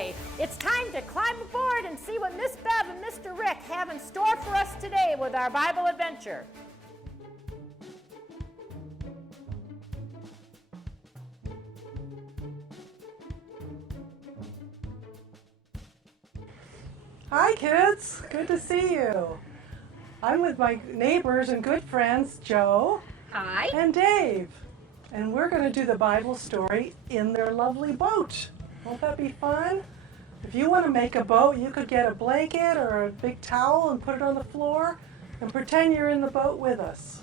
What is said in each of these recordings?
today. It's time to climb aboard and see what Miss Bev and Mr. Rick have in store for us today with our Bible adventure. Hi kids, good to see you. I'm with my neighbors and good friends, Joe. Hi. And Dave. And we're going to do the Bible story in their lovely boat. Won't that be fun? If you want to make a boat, you could get a blanket or a big towel and put it on the floor and pretend you're in the boat with us.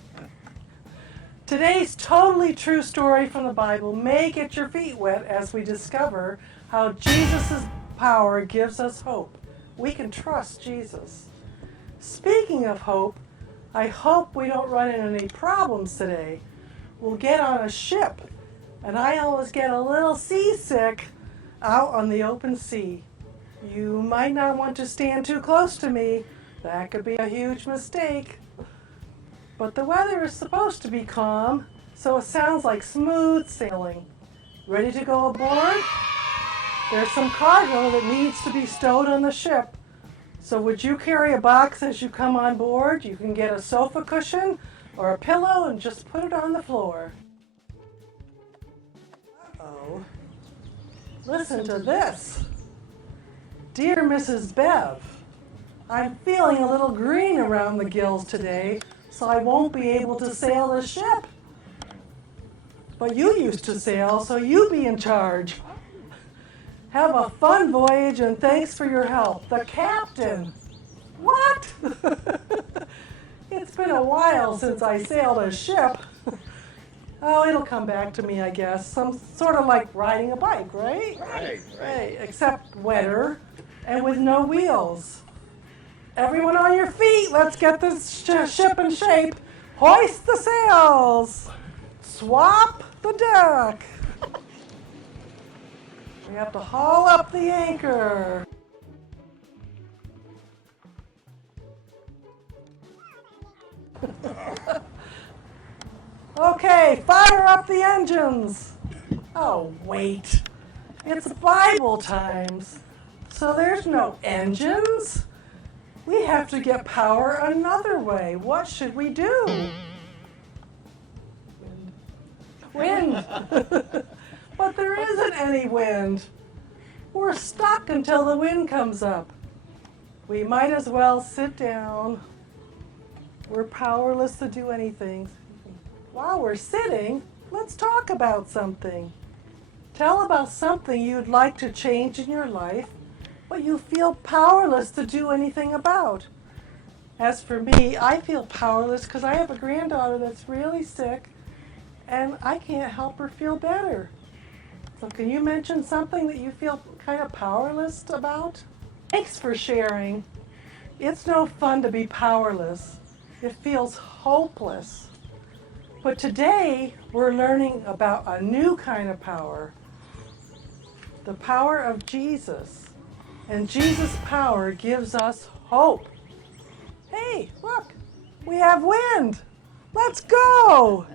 Today's totally true story from the Bible may get your feet wet as we discover how Jesus' power gives us hope. We can trust Jesus. Speaking of hope, I hope we don't run into any problems today. We'll get on a ship, and I always get a little seasick out on the open sea. You might not want to stand too close to me. That could be a huge mistake. But the weather is supposed to be calm, so it sounds like smooth sailing. Ready to go aboard? There's some cargo that needs to be stowed on the ship. So would you carry a box as you come on board? You can get a sofa cushion or a pillow and just put it on the floor. Uh-oh. Listen to this. Dear Mrs. Bev, I'm feeling a little green around the gills today, so I won't be able to sail the ship. But you used to sail, so you be in charge. Have a fun voyage and thanks for your help. The captain. What? It's been a while since I sailed a ship. Oh, it'll come back to me, I guess. Some sort of like riding a bike, right? Right. Except wetter and with no wheels. Everyone on your feet, let's get this ship in shape. Hoist the sails. Swap the deck. We have to haul up the anchor. Okay, fire up the engines. Oh, wait. It's Bible times. So there's no engines. We have to get power another way. What should we do? Wind. But there isn't any wind. We're stuck until the wind comes up. We might as well sit down. We're powerless to do anything. While we're sitting, let's talk about something. Tell about something you'd like to change in your life, but you feel powerless to do anything about. As for me, I feel powerless because I have a granddaughter that's really sick, and I can't help her feel better. So can you mention something that you feel kind of powerless about? Thanks for sharing. It's no fun to be powerless. It feels hopeless. But today we're learning about a new kind of power. The power of Jesus. And Jesus' power gives us hope. Hey, look, we have wind. Let's go.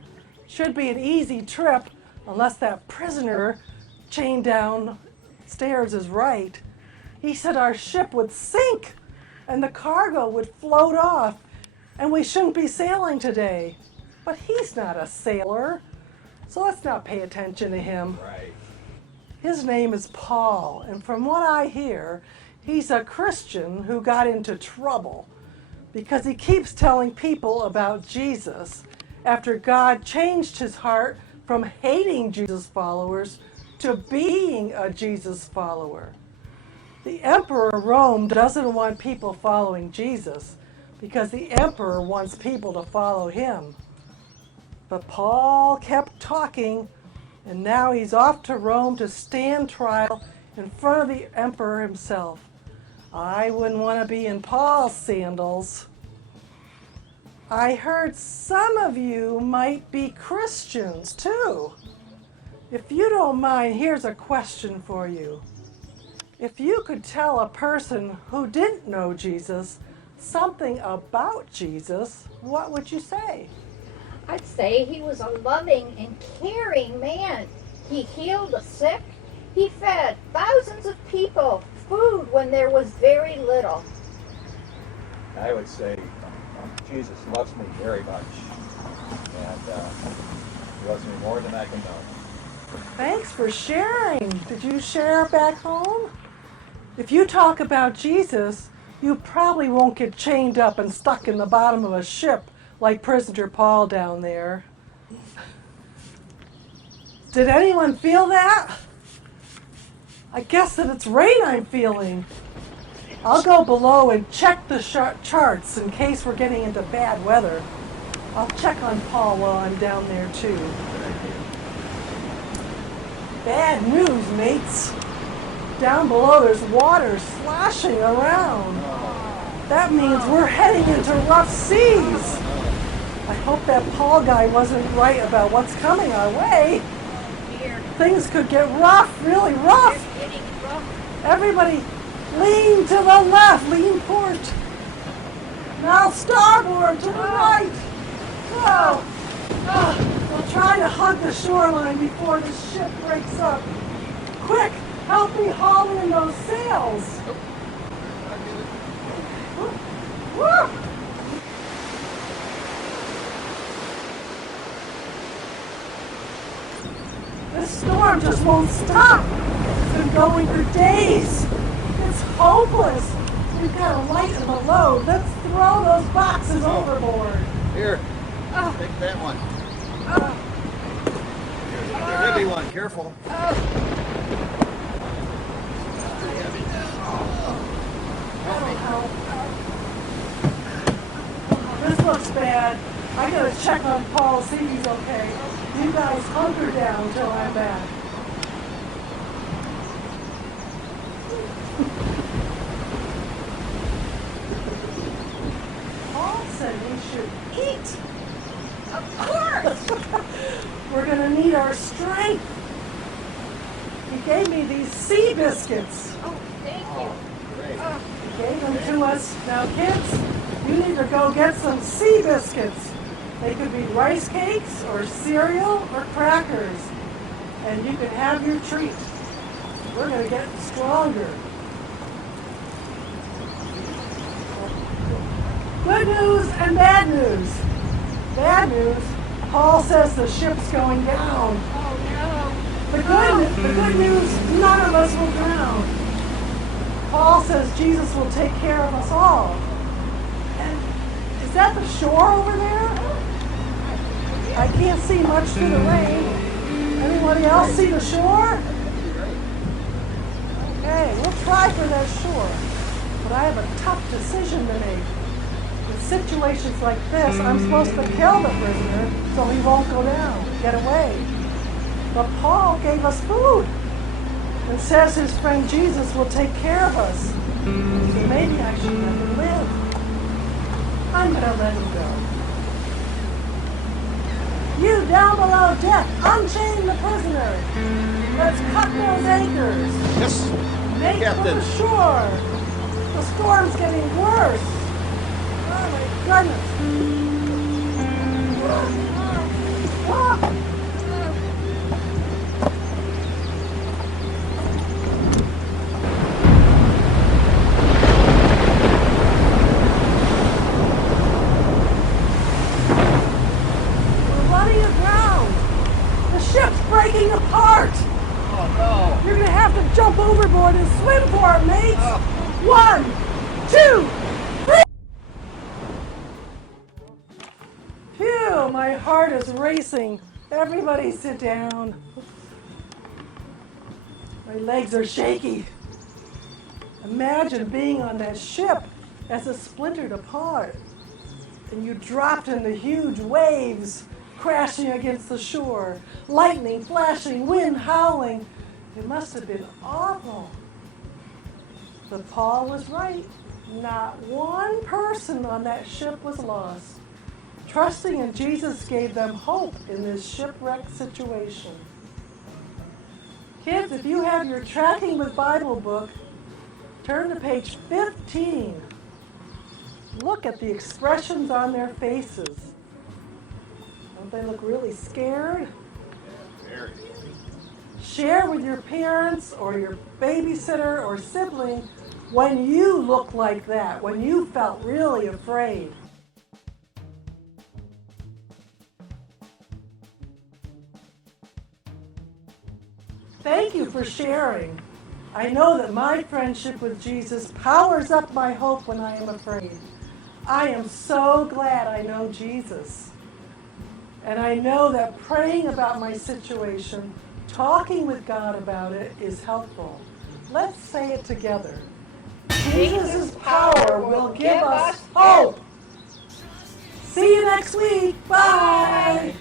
Should be an easy trip unless that prisoner chained downstairs is right. He said our ship would sink and the cargo would float off and we shouldn't be sailing today. But he's not a sailor, so let's not pay attention to him. Right. His name is Paul, and from what I hear, he's a Christian who got into trouble because he keeps telling people about Jesus after God changed his heart from hating Jesus followers to being a Jesus follower. The Emperor of Rome doesn't want people following Jesus because the Emperor wants people to follow him. But Paul kept talking, and now he's off to Rome to stand trial in front of the Emperor himself. I wouldn't want to be in Paul's sandals. I heard some of you might be Christians too. If you don't mind, here's a question for you. If you could tell a person who didn't know Jesus something about Jesus, what would you say? I'd say he was a loving and caring man. He healed the sick, He fed thousands of people food when there was very little. I would say Jesus loves me very much, and he loves me more than I can know. Thanks for sharing. Did you share back home? If you talk about Jesus, you probably won't get chained up and stuck in the bottom of a ship like prisoner Paul down there. Did anyone feel that? I guess that it's rain I'm feeling. I'll go below and check the charts in case we're getting into bad weather. I'll check on Paul while I'm down there too. Bad news, mates. Down below there's water sloshing around. That means we're heading into rough seas. I hope that Paul guy wasn't right about what's coming our way. Things could get rough, really rough. Everybody lean to the left, lean port. Now starboard to the right. Whoa. We'll try to hug the shoreline before the ship breaks up. Quick, help me haul in those sails. Woo. This storm just won't stop. It's been going for days. It's hopeless. We've got to lighten the load. Let's throw those boxes overboard. Here, take that one. Here's another heavy one. Careful. This looks bad. I gotta check on Paul, see if he's okay. You guys hunker down till I'm back. Paul said we should eat. Of course. We're gonna need our strength. He gave me these sea biscuits. Oh, thank you. Great. He gave them to us. Now, kids, you need to go get some sea biscuits. They could be rice cakes or cereal or crackers. And you can have your treat. We're going to get stronger. Good news and bad news. Bad news, Paul says the ship's going down. Oh, no. The good news, none of us will drown. Paul says Jesus will take care of us all. And is that the shore over there? I can't see much through the rain. Anybody else see the shore? Okay, we'll try for that shore. But I have a tough decision to make. In situations like this, I'm supposed to kill the prisoner so he won't go down, get away. But Paul gave us food and says his friend Jesus will take care of us. So maybe I should let him live. I'm going to let him go. You down below deck, unchain the prisoner. Let's cut those anchors. Yes, Make for Captain. the shore. The storm's getting worse. Oh my goodness. Ah. We're running aground. The ship's breaking apart. Oh, no. You're going to have to jump overboard and swim for it, mates. Oh. 1, 2, 3. Phew, my heart is racing. Everybody sit down. My legs are shaky. Imagine being on that ship as it splintered apart and you dropped into huge waves crashing against the shore, lightning flashing, wind howling. It must have been awful. But Paul was right. Not one person on that ship was lost. Trusting in Jesus gave them hope in this shipwreck situation. Kids, if you have your Tracking with Bible book, turn to page 15. Look at the expressions on their faces. Don't they look really scared? Very. Share with your parents or your babysitter or sibling when you look like that, when you felt really afraid. Thank you for sharing. I know that my friendship with Jesus powers up my hope when I am afraid. I am so glad I know Jesus. And I know that praying about my situation, talking with God about it, is helpful. Let's say it together. Jesus' power will give us hope. See you next week. Bye.